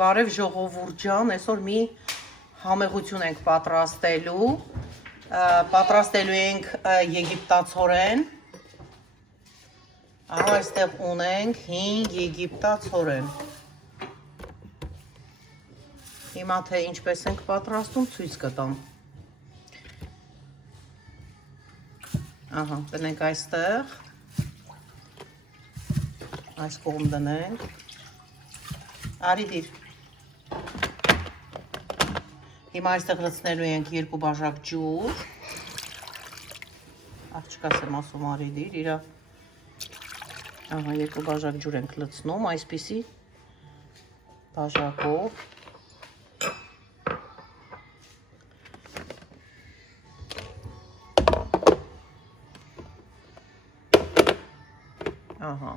Բարև ժողովուրդ ջան, այսօր մի համեղություն ենք պատրաստելու։ Պատրաստելու ենք եգիպտացորեն։ Այստեղ ունենք 5 եգիպտացորեն։ Հիմա թե ինչպես ենք պատրաստում, ցույց կտամ։ Ահա, դնենք այստեղ։ Այս կողմ դնենք։ Արի դիր։ Հիմա այստեղ լցնելու ենք 2 բաժակ ջուր։ Աղջկաս եմ ասում արի դիր, իրա։ Ահա 2 բաժակ ջուր ենք լցնում, այսպիսի բաժակով։ Ահա։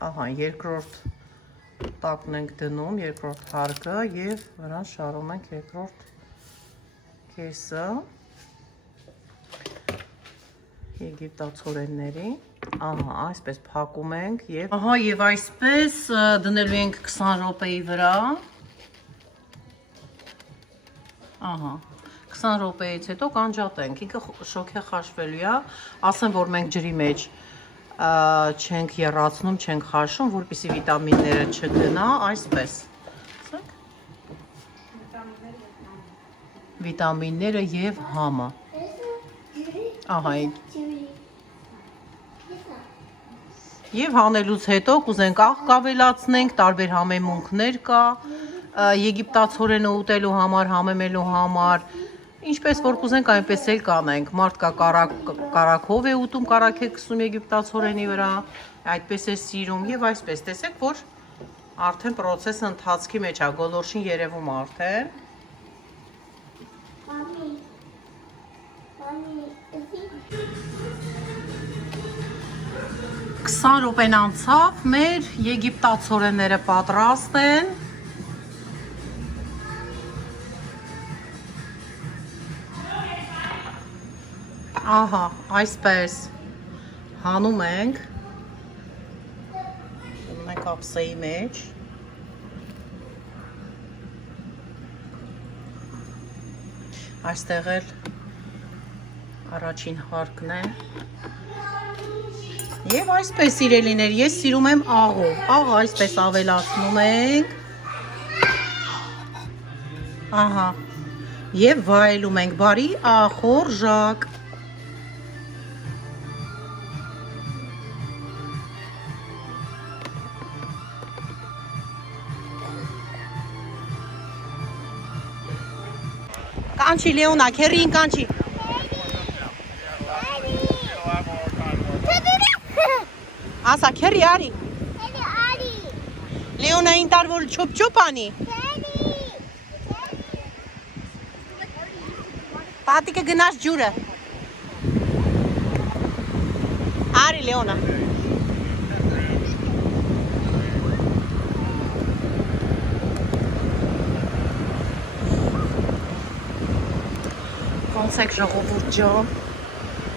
Ահա, երկրորդ տակն ենք դնում, երկրորդ հարկը և վրան շարում ենք երկրորդ կեսը եգիպտացորենների։ Ահա, այսպես փակում ենք և ահա և այսպես դնելու ենք 20 րոպեի վրա։ Ահա, 20 րոպեից հետո կանջատենք, ինքը շոգ է խաշվելու է, ասեմ, որ մենք ջրի մեջ չենք եռացնում, չենք խաշում, որպեսզի վիտամինները չգնա, այսպես։ Վիտամինները և համը։ Ահա և հանելուց հետո կուզենք աղ ավելացնենք, տարբեր համեմունքներ կա, եգիպտացորենը ուտելու համար, համեմելու համար, ինչպես որ կուզենք այնպես էլ կանենք, մարդ կա կարագով է ուտում, կարագ է քսում եգիպտացորենի վրա, այդպես է սիրում և այսպես, տեսեք, որ արդեն պրոցեսը ընթացքի մեջ է, գոլորշին երևում արդեն։ 20 րոպեն անցավ, մեր եգիպտացորենները պատրաստ են։ Ահա, այսպես հանում ենք, դնում ենք ափսեի մեջ, այստեղ էլ առաջին հարկն է, և այսպես սիրելիներ, ես սիրում եմ աղով, աղը այսպես ավելացնում ենք, ահա, և վայելում ենք բարի ախորժակ։ Կանչի, Լեոնա, քերին կանչի։ Ասա, քերի արի։ Լեոնային տար, որ չոպ-չոպ անի։ Պատիկը գնաց ջուրը։ Արի, Լեոնա։ Ոնց եք ժողովուրդ ջան,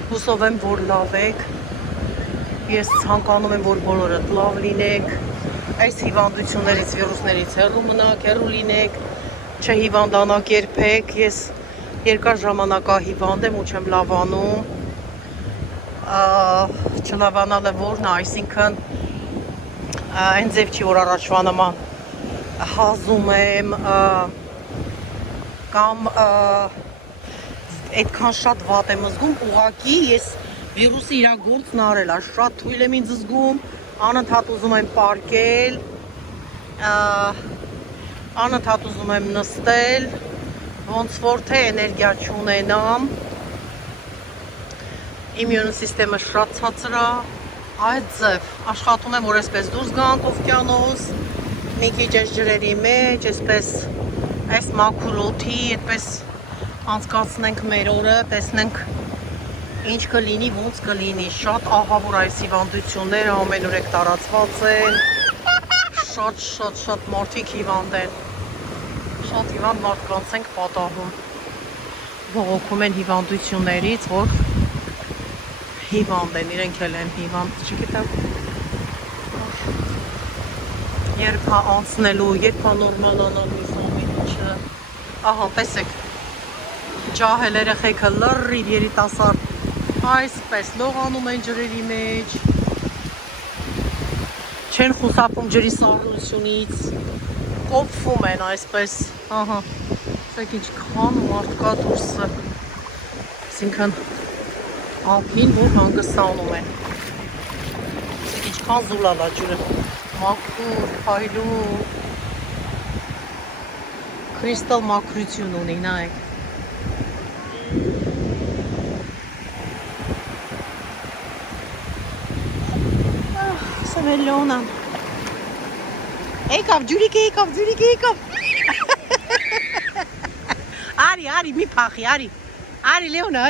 հուսով եմ, որ լավ եք, ես ցանկանում եմ, որ բոլորդ լավ լինեք, այս հիվանդություններից, վիրուսներից հեռու մնաք, հեռու լինեք, չհիվանդանաք երբեք, ես երկար ժամանակա հիվանդ եմ ու չեմ լավանում, չլավանալը որն է, այսինքն այն ձև չի, որ առաջվա նման հազում եմ, կամ այդքան շատ վատ եմ զգում, ուղղակի ես վիրուսի իրա գործն արել է, շատ թույլ եմ ինձ զգում, անընդհատ ուզում եմ պարկել, անընդհատ ուզում եմ նստել, ոնց որ թե էներգիա չունենամ, իմյուն սիստեմը շատ ցածր է, այդ ձև աշխատում եմ, որ այսպես դուրս գանք ovkyanos, մի քիչ այս ջրերի մեջ, այսպես այս մաքուր օդի, այդպես անցկացնենք մեր օրը, տեսնենք Ինչ կլինի, ոնց կլինի, շատ ահավոր այս հիվանդությունները ամենուրեք տարածված են, շատ մարդիկ հիվանդ են, շատ հիվանդ մարդկանց ենք պատահում, բողոքում են հիվանդություններից, որ հիվանդ են, իրենք էլ են հիվանդ, չգիտեմ, երբ հա անցնելու, երբ հա նորմալանալու ամենուչը, ահա, տեսեք, ջահել երեխեքը լրիվ երիտասարդ, այսպես լողանում են ջրերի մեջ, չեն խուսափում ջրի սառնությունից, կոփվում են այսպես, ահա, ասեք ինչքան մարդ կա դուրսը, այսինքն ափին, որ հանգստանում են, ասեք ինչքան զուլալ է ջուրը, մաքուր, փայլուն, քրիստալ մաքրություն ունի, նայեք, Լեոնան եկավ, ջուրիկ եկավ Արի, մի փախի, արի Լեոնա,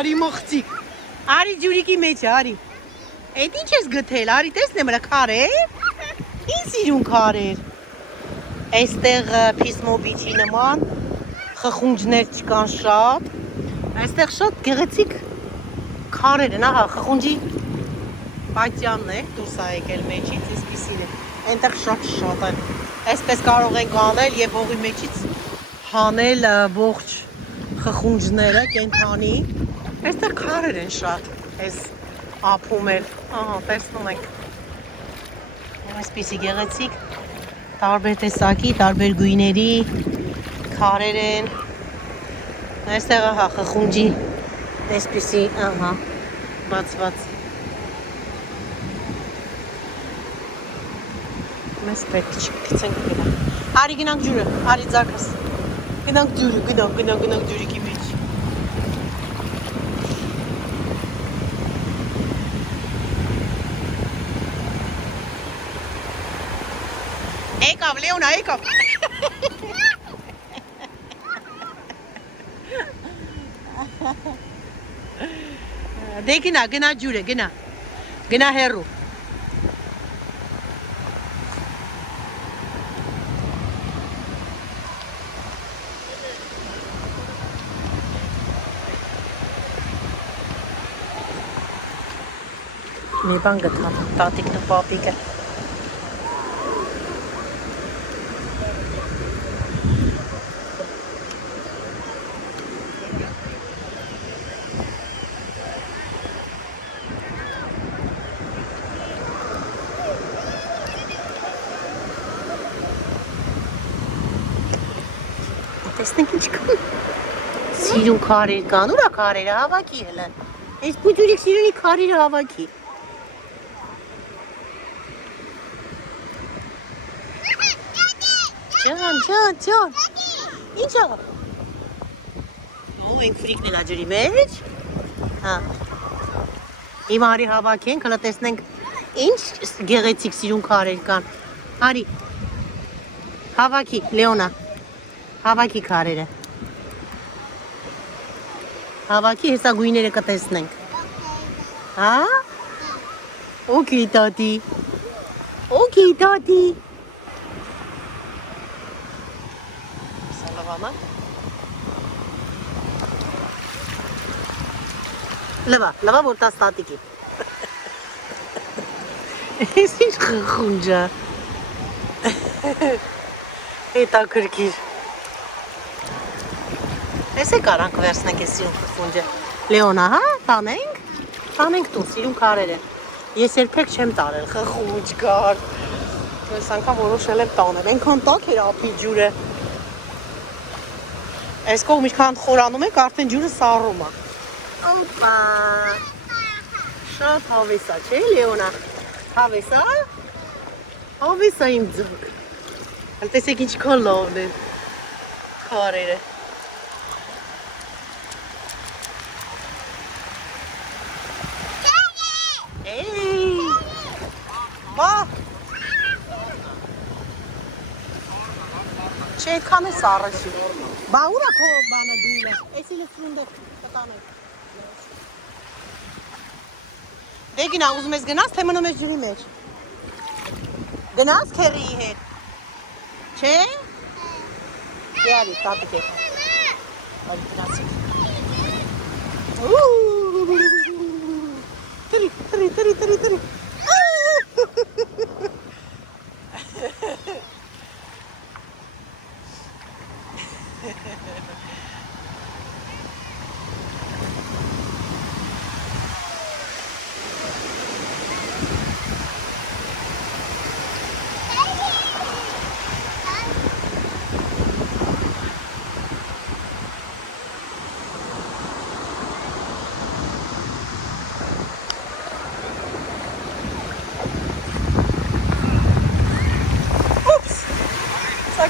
արի մոխցիկ, արի ջուրիկի մեջ, արի, էդ ինչ ես գտել, արի տեսնեմ վրա քարեր, ինչ սիրուն քարեր, այստեղ փիսմոբիթի նման խխունջներ չկան շատ, այստեղ շատ գեղեցիկ քարեր են, ահա, խխունջի պատյանն է, դուրս է եկել մեջից, այսպիսին է, այնտեղ շատ են, այսպես կարող ենք անել և հողի մեջից հանել ողջ խխունջները, կենթանի, այստեղ քարեր են շատ, այս ափում էլ, ահա, տեսնում ենք, այսպիսի գեղեցիկ, տարբեր տեսակի, տարբեր գույների քարեր են, այստեղ ահա, խխունջի, այսպիսի, ահա, բացված, մեզ պետք չգցենք գնա, արի գնանք ջուրը, արի ձակս, գնանք ջուրը, գնանք ջուրիկի մեջ, եկավ, Լեոնա, եկավ, դե գնա ջուրը, գնա հեռու, մի բան գտան, տատիկն ու պապիկը, տեսնենք ինչքան սիրուն քարեր կան, ուրա քարերը հավաքի հելը, այս բուջուրիկ սիրունի քարերը հավաքի, Ջան, ինչա, ու ենք ֆրիկն էլ աջրի մեջ, իմ արի հավաք ենք, հլա տեսնենք ինչ գեղեցիկ սիրուն քարեր կան, արի, հավաքի, Լեոնա, հավաքի քարերը, հավաքի հեսա գույները կտեսնենք, հա, օքեյ տատի, լվա որ տաս տատիկի, ես ինչ խխունջա, հետա կրկիր, ես է կարանք վերցնենք ես սիրուն խխունջը, Լեոնա, հա, տանենք տուն, սիրուն կարերը, ես երբեք չեմ տարել, խխունջ կար, ես անգամ որոշել եմ տանել, ենքան տակ էր ափի ջուրը, այս կողմ ինչքան խորանում ենք, արդեն ջուրը սառում է, Օպա, շատ հավես է, չէ, Լեոնա, հավես է, հավես է իմ ձոք, հալ տեսեք ինչքան լավն են քարերը, բա, չէ, այդքան է սառը չի, Բա ուրա քո բանը դույլը։ Էսի լսրունդը կտանել։ Դե գնա, ուզում ես գնաս, թե մնում ես ջրի մեջ։ Գնաս քերիի հետ։ Չէ։ Դե արի, տատիկ է։ Արի գնացի։ Տրի։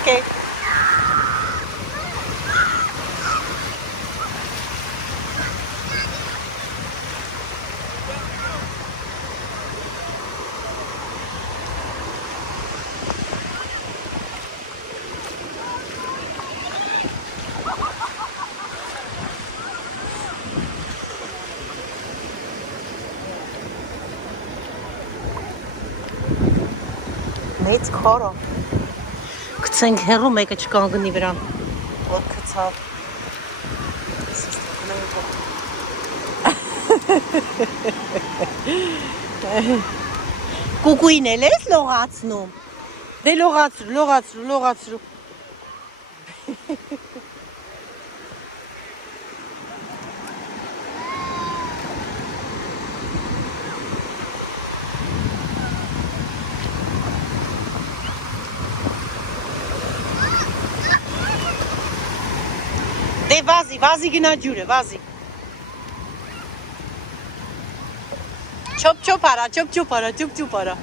Okay. Մեծ քարը։ Գցենք հեռու մեկը չկանգնի վրան։ Որ գցավ։ Կուկուին էլ ես լողացնում։ Դե լողացրու։ Դե վազի գնա ջուրը, վազի։ Չոպ արա։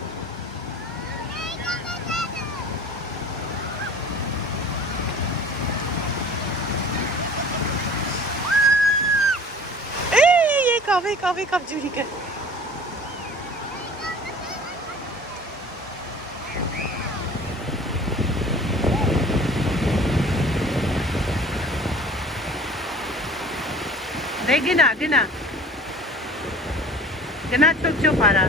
Եկավ ջուրիկը։ Դե գնա։ Գնա չոպ արա։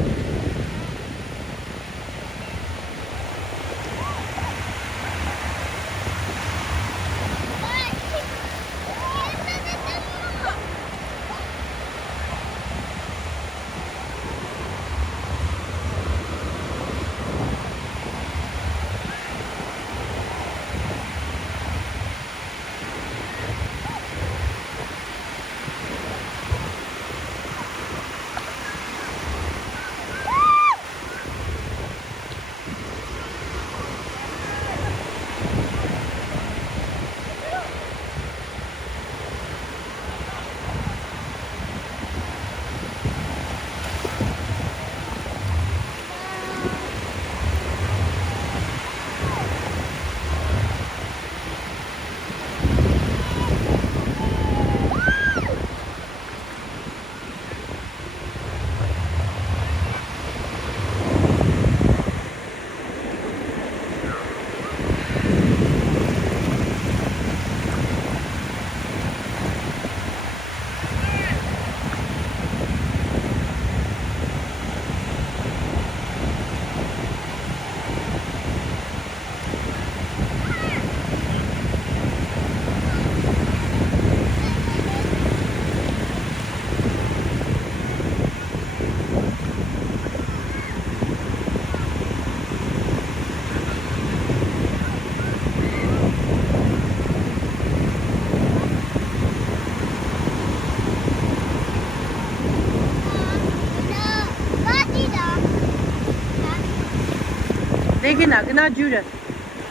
Դե գնա ջուրը։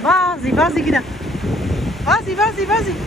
Վազի գնա։ Վազի։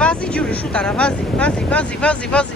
վազի ջուրի, շուտ արա, վազի, վազի, վազի, վազի, վազի։